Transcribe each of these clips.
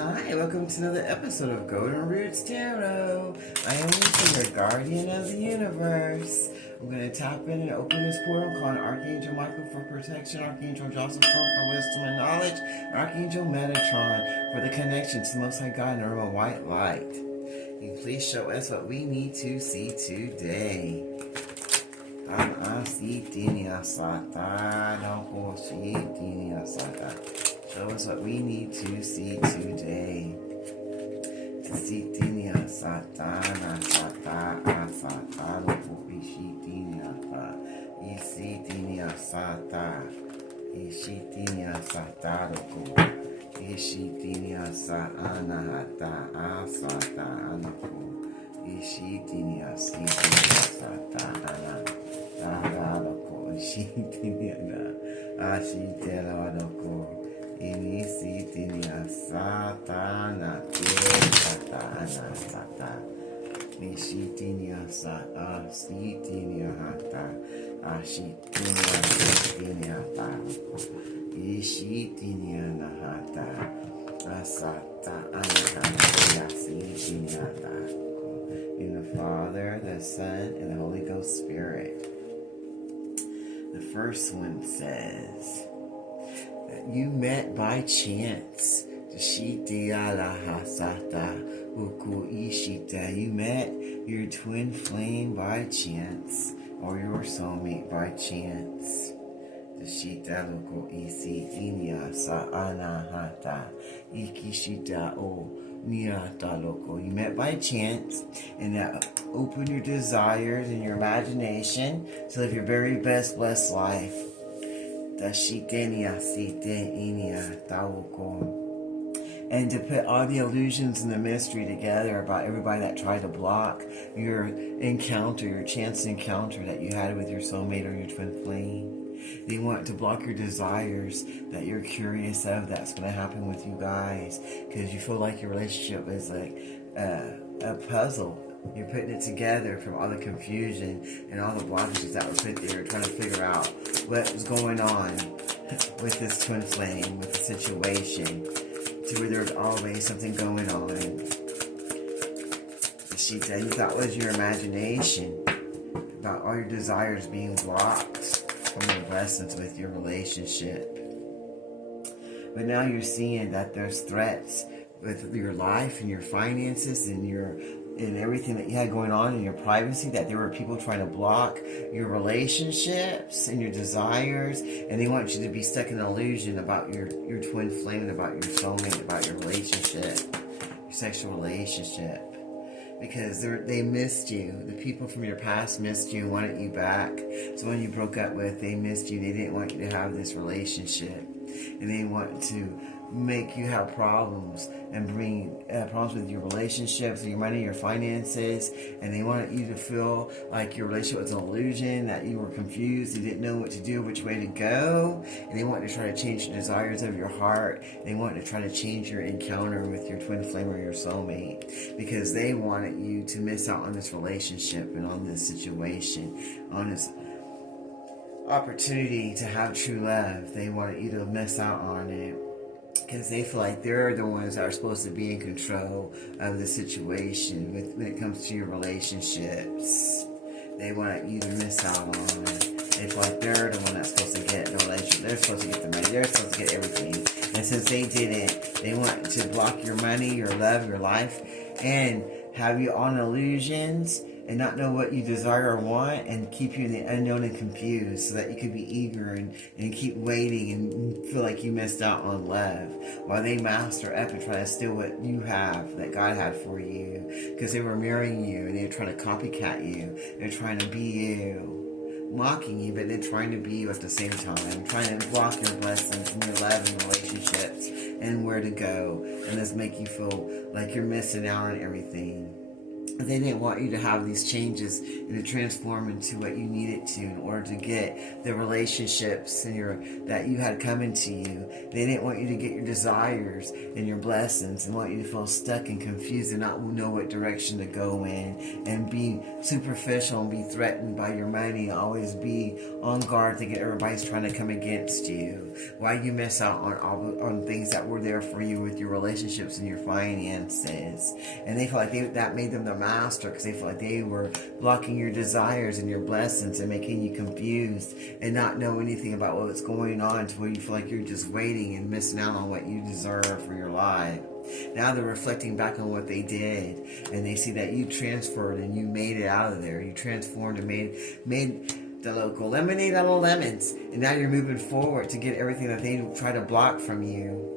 Hi, welcome to another episode of Golden Roots Tarot. I am Lisa, your guardian of the universe. I'm going to tap in and open this portal, calling Archangel Michael for protection, Archangel Joseph for wisdom and knowledge, and Archangel Metatron for the connection to the Most High God in the realm of white light. Can you please show us what we need to see today? Show us what we need to see today. In the Father, the Son, and the Holy Ghost Spirit. The first one says that you met by chance. You met your twin flame by chance, or your soulmate by chance. You met by chance, and that open your desires and your imagination to live your very best blessed life. And to put all the illusions and the mystery together about everybody that tried to block your encounter, your chance encounter that you had with your soulmate or your twin flame. They want to block your desires that you're curious of that's going to happen with you guys, because you feel like your relationship is like a puzzle. You're putting it together from all the confusion and all the blockages that were put there, trying to figure out what was going on with this twin flame, with the situation, to where there's always something going on. She said you thought it was your imagination about all your desires being blocked from your blessings with your relationship. But now you're seeing that there's threats with your life and your finances and everything that you had going on in your privacy, that there were people trying to block your relationships and your desires, and they want you to be stuck in an illusion about your twin flame, and about your soulmate, about your relationship, your sexual relationship. Because they missed you. The people from your past missed you and wanted you back. So when you broke up with, they missed you. They didn't want you to have this relationship. And they want to make you have problems and bring problems with your relationships, your money, your finances. And they wanted you to feel like your relationship was an illusion, that you were confused, you didn't know what to do, which way to go. And they wanted to try to change the desires of your heart. They wanted to try to change your encounter with your twin flame or your soulmate, because they wanted you to miss out on this relationship and on this situation, on this opportunity to have true love. They wanted you to miss out on it, because they feel like they're the ones that are supposed to be in control of the situation when it comes to your relationships. They want you to miss out on it. They feel like they're the one that's supposed to get the relationship. They're supposed to get the money. They're supposed to get everything. And since they didn't, they want to block your money, your love, your life, and have you on illusions and not know what you desire or want, and keep you in the unknown and confused, so that you could be eager and keep waiting and feel like you missed out on love, while they master up and try to steal what you have, that God had for you, because they were mirroring you and they were trying to copycat you. They're trying to be you, mocking you, but they're trying to be you at the same time, trying to block your blessings and your love and relationships and where to go, and let's make you feel like you're missing out on everything. They didn't want you to have these changes and to transform into what you needed to in order to get the relationships that you had coming to you. They didn't want you to get your desires and your blessings, and want you to feel stuck and confused and not know what direction to go in, and be superficial and be threatened by your money, always be on guard thinking everybody's trying to come against you. Why you miss out on things that were there for you with your relationships and your finances. And they feel like that made them the master, because they feel like they were blocking your desires and your blessings and making you confused and not know anything about what's going on, to where you feel like you're just waiting and missing out on what you deserve for your life. Now they're reflecting back on what they did, and they see that you transferred and you made it out of there. You transformed and made the local lemonade out of lemons, and now you're moving forward to get everything that they try to block from you.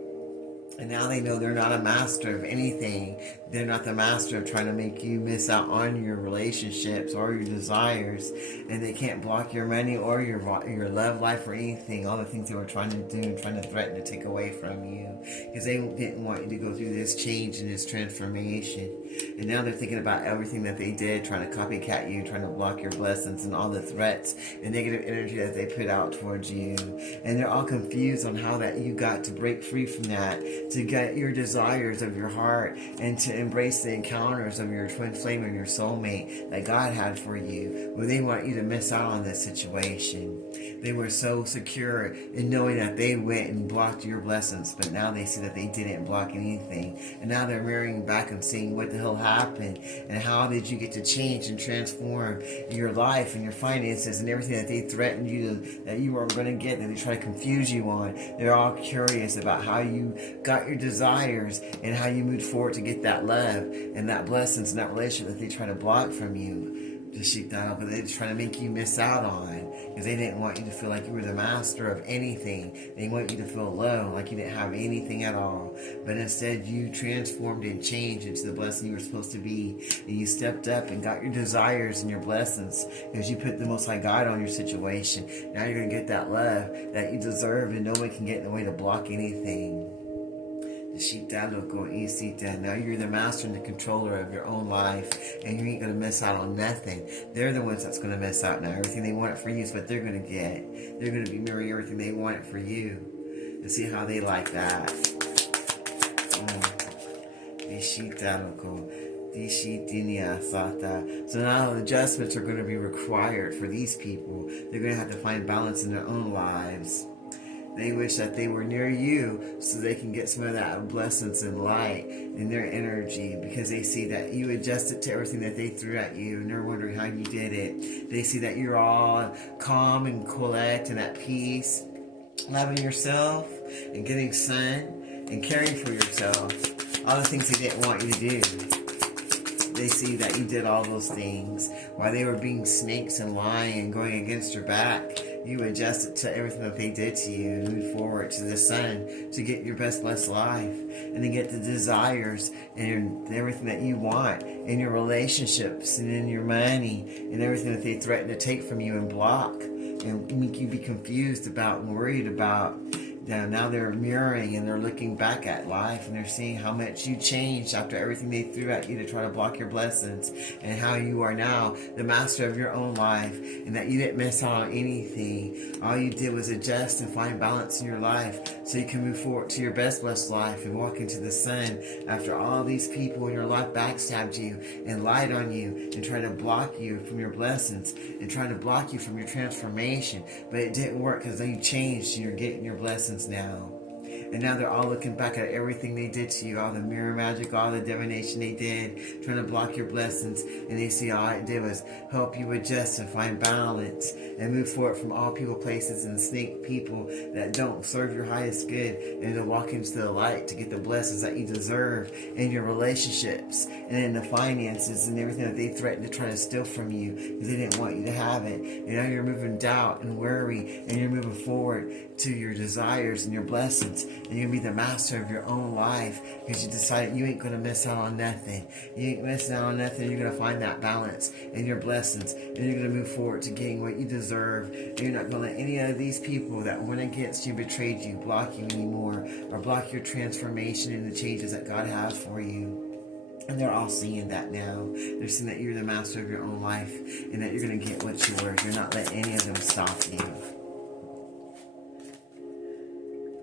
And now they know they're not a master of anything. They're not the master of trying to make you miss out on your relationships or your desires. And they can't block your money or your love life or anything. All the things they were trying to do and trying to threaten to take away from you. Because they didn't want you to go through this change and this transformation. And now they're thinking about everything that they did, trying to copycat you, trying to block your blessings and all the threats and negative energy that they put out towards you. And they're all confused on how that you got to break free from that, to get your desires of your heart, and to embrace the encounters of your twin flame and your soulmate that God had for you. Well, they want you to miss out on this situation. They were so secure in knowing that they went and blocked your blessings, but now they see that they didn't block anything. And now they're mirroring back and seeing what the hell happened, and how did you get to change and transform your life and your finances and everything that they threatened that you were going to get, that they try to confuse you on. They're all curious about how you got your desires and how you moved forward to get that love and that blessings and that relationship that they try to block from you. To sheep that up, but they're trying to make you miss out on, because they didn't want you to feel like you were the master of anything. They want you to feel low, like you didn't have anything at all. But instead, you transformed and changed into the blessing you were supposed to be, and you stepped up and got your desires and your blessings, because you put the Most High God on your situation. Now you're going to get that love that you deserve, and no one can get in the way to block anything. Now you're the master and the controller of your own life, and you ain't going to miss out on nothing. They're the ones that's going to miss out now. Everything they want for you is what they're going to get. They're going to be mirroring everything they want it for you, and see how they like that. So now adjustments are going to be required for these people. They're going to have to find balance in their own lives. They wish that they were near you so they can get some of that blessings and light in their energy, because they see that you adjusted to everything that they threw at you, and they're wondering how you did it. They see that you're all calm and collect and at peace, loving yourself and getting sun and caring for yourself. All the things they didn't want you to do. They see that you did all those things while they were being snakes and lying and going against your back. You adjusted to everything that they did to you and moved forward to the sun to get your best blessed life, and to get the desires and everything that you want in your relationships and in your money and everything that they threaten to take from you and block and make you be confused about and worried about. Now they're mirroring and they're looking back at life, and they're seeing how much you changed after everything they threw at you to try to block your blessings, and how you are now the master of your own life, and that you didn't miss out on anything. All you did was adjust and find balance in your life so you can move forward to your best blessed life and walk into the sun after all these people in your life backstabbed you and lied on you and tried to block you from your blessings and tried to block you from your transformation. But it didn't work, because then you changed and you're getting your blessings now. And now they're all looking back at everything they did to you, all the mirror magic, all the divination they did, trying to block your blessings. And they see all it did was help you adjust and find balance and move forward from all people, places, and snake people that don't serve your highest good, and to walk into the light to get the blessings that you deserve in your relationships and in the finances and everything that they threatened to try to steal from you, because they didn't want you to have it. And now you're moving doubt and worry, and you're moving forward to your desires and your blessings, and you're going to be the master of your own life, because you decided you ain't going to miss out on nothing. You ain't missing out on nothing. You're going to find that balance in your blessings, and you're going to move forward to getting what you deserve. And you're not going to let any of these people that went against you, betrayed you, block you anymore, or block your transformation and the changes that God has for you. And they're all seeing that now. They're seeing that you're the master of your own life and that you're going to get what you're worth. You're not letting any of them stop you.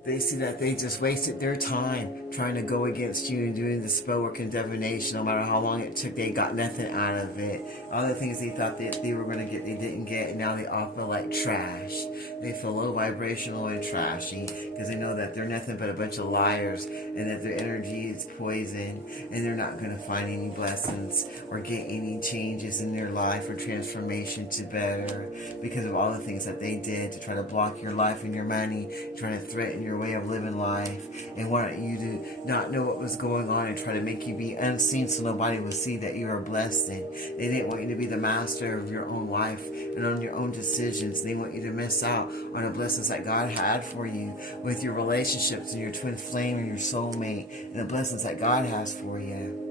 They see that they just wasted their time trying to go against you and doing the spell work and divination. No matter how long it took, they got nothing out of it. All the things they thought that they were going to get, they didn't get. And now they all feel like trash. They feel low vibrational and trashy because they know that they're nothing but a bunch of liars and that their energy is poison and they're not going to find any blessings or get any changes in their life or transformation to better because of all the things that they did to try to block your life and your money, trying to threaten your way of living life and wanted you to not know what was going on and try to make you be unseen so nobody would see that you are blessed. And they didn't want you to be the master of your own life and on your own decisions. They want you to miss out on the blessings that God had for you with your relationships and your twin flame and your soulmate and the blessings that God has for you.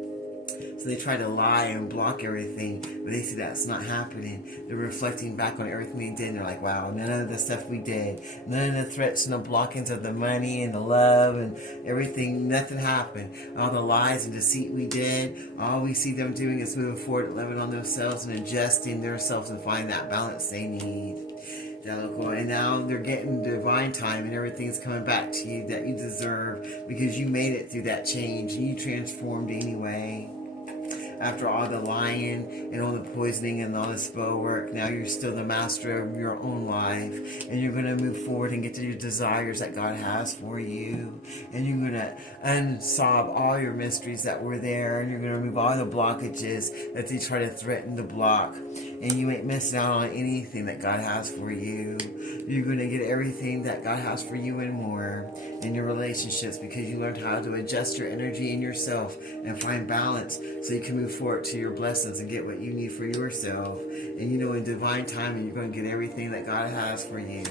So they try to lie and block everything, but they see that's not happening. They're reflecting back on everything they did, and they're like, wow, none of the stuff we did, none of the threats and the blockings of the money and the love and everything, nothing happened. All the lies and deceit we did, all we see them doing is moving forward, living on themselves and adjusting themselves and finding that balance they need. And now they're getting divine time and everything's coming back to you that you deserve because you made it through that change and you transformed anyway. After all the lying and all the poisoning and all the spell work, now you're still the master of your own life. And you're going to move forward and get to your desires that God has for you. And you're going to unsolve all your mysteries that were there. And you're going to remove all the blockages that they try to threaten to block. And you ain't missing out on anything that God has for you. You're going to get everything that God has for you and more in your relationships because you learned how to adjust your energy in yourself and find balance so you can move forward to your blessings and get what you need for yourself. And you know in divine timing you're going to get everything that God has for you.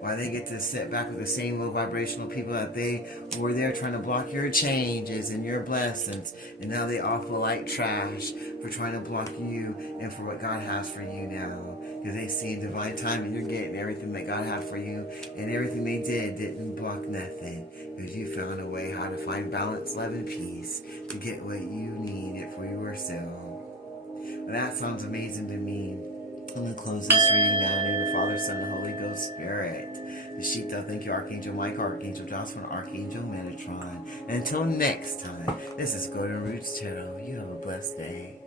While they get to sit back with the same low vibrational people that they were there trying to block your changes and your blessings. And now they all feel like trash for trying to block you and for what God has for you now. Because they see in divine time and you're getting everything that God had for you. And everything they did didn't block nothing. Because you found a way how to find balance, love, and peace to get what you needed for yourself. Well, that sounds amazing to me. I'm going to close this reading now in the name of the Father, Son, and Holy Ghost Spirit. The Shita, thank you, Archangel Michael, Archangel Jocelyn, Archangel Metatron. And until next time, this is Golden Roots Tarot. You have a blessed day.